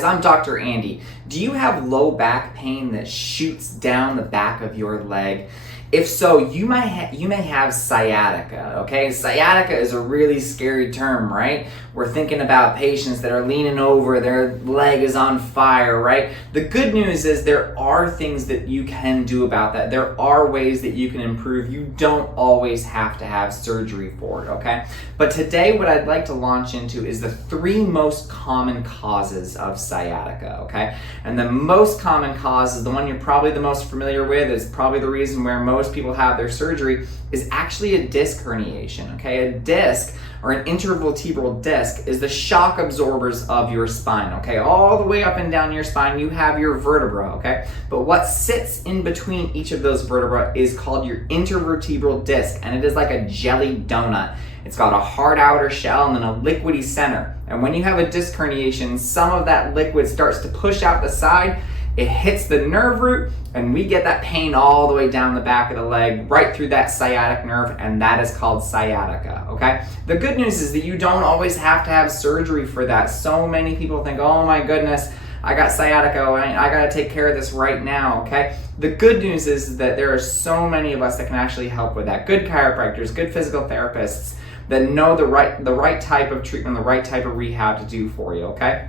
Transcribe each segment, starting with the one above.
guys, I'm Dr. Andy. Do you have low back pain that shoots down the back of your leg? If so, you may have sciatica, okay? Sciatica is a really scary term, right? We're thinking about patients that are leaning over, their leg is on fire, right? The good news is there are things that you can do about that. There are ways that you can improve. You don't always have to have surgery for it, okay? But today what I'd like to launch into is the 3 most common causes of sciatica, okay? And the most common cause is the one you're probably the most familiar with. It's probably the reason where most people have their surgery is actually a disc herniation, okay? A disc, or an intervertebral disc, is the shock absorbers of your spine, okay? All the way up and down your spine, you have your vertebra, okay? But what sits in between each of those vertebrae is called your intervertebral disc, and it is like a jelly donut. It's got a hard outer shell and then a liquidy center. And when you have a disc herniation, some of that liquid starts to push out the side, it hits the nerve root, and we get that pain all the way down the back of the leg, right through that sciatic nerve, and that is called sciatica, okay? The good news is that you don't always have to have surgery for that. So many people think, oh my goodness, I got sciatica, I gotta take care of this right now, okay? The good news is that there are so many of us that can actually help with that. Good chiropractors, good physical therapists that know the right type of treatment, the right type of rehab to do for you, okay?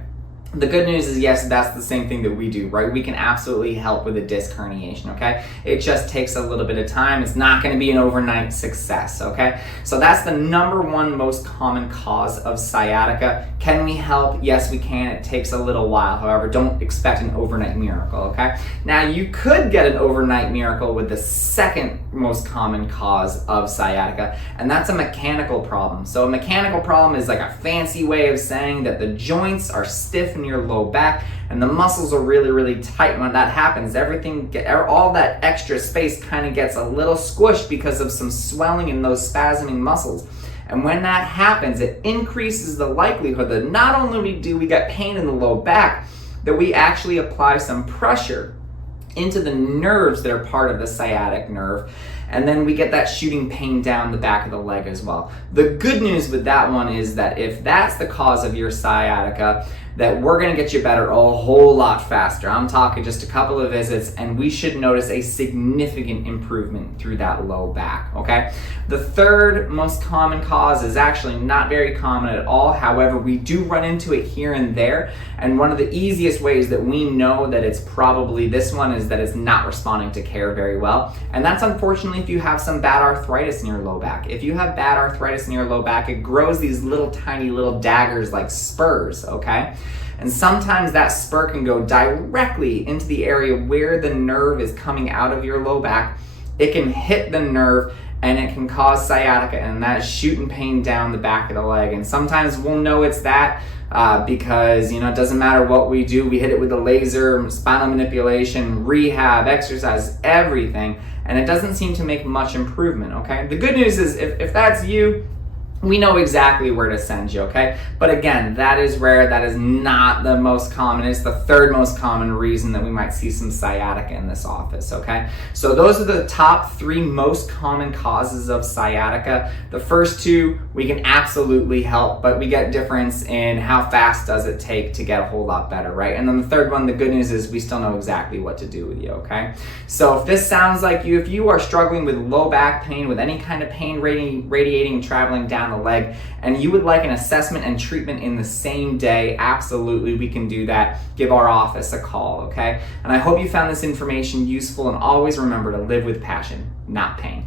The good news is, yes, that's the same thing that we do, right? We can absolutely help with a disc herniation, okay? It just takes a little bit of time. It's not gonna be an overnight success, okay? So that's the #1 most common cause of sciatica. Can we help? Yes, we can. It takes a little while. However, don't expect an overnight miracle, okay? Now, you could get an overnight miracle with the 2nd most common cause of sciatica, and that's a mechanical problem. So a mechanical problem is like a fancy way of saying that the joints are stiff in your low back and the muscles are really, really tight. When that happens, all that extra space kind of gets a little squished because of some swelling in those spasming muscles. And when that happens, it increases the likelihood that not only do we get pain in the low back, that we actually apply some pressure into the nerves that are part of the sciatic nerve, and then we get that shooting pain down the back of the leg as well. The good news with that one is that if that's the cause of your sciatica, that we're gonna get you better a whole lot faster. I'm talking just a couple of visits, and we should notice a significant improvement through that low back, okay? The 3rd most common cause is actually not very common at all. However, we do run into it here and there, and one of the easiest ways that we know that it's probably this one is that it's not responding to care very well. And that's unfortunately if you have some bad arthritis in your low back. If you have bad arthritis in your low back, it grows these little tiny little daggers like spurs, okay? And sometimes that spur can go directly into the area where the nerve is coming out of your low back. It can hit the nerve and it can cause sciatica, and that shooting pain down the back of the leg. And sometimes we'll know it's that because, it doesn't matter what we do. We hit it with the laser, spinal manipulation, rehab, exercise, everything, and it doesn't seem to make much improvement, okay? The good news is if that's you, we know exactly where to send you, okay? But again, that is rare. That is not the most common. It's the 3rd most common reason that we might see some sciatica in this office, okay? So those are the top 3 most common causes of sciatica. The first 2, we can absolutely help, but we get difference in how fast does it take to get a whole lot better, right? And then the 3rd one, the good news is we still know exactly what to do with you, okay? So if this sounds like you, if you are struggling with low back pain, with any kind of pain radiating and traveling down the leg, and you would like an assessment and treatment in the same day, absolutely, we can do that. Give our office a call, okay? And I hope you found this information useful, and always remember to live with passion, not pain.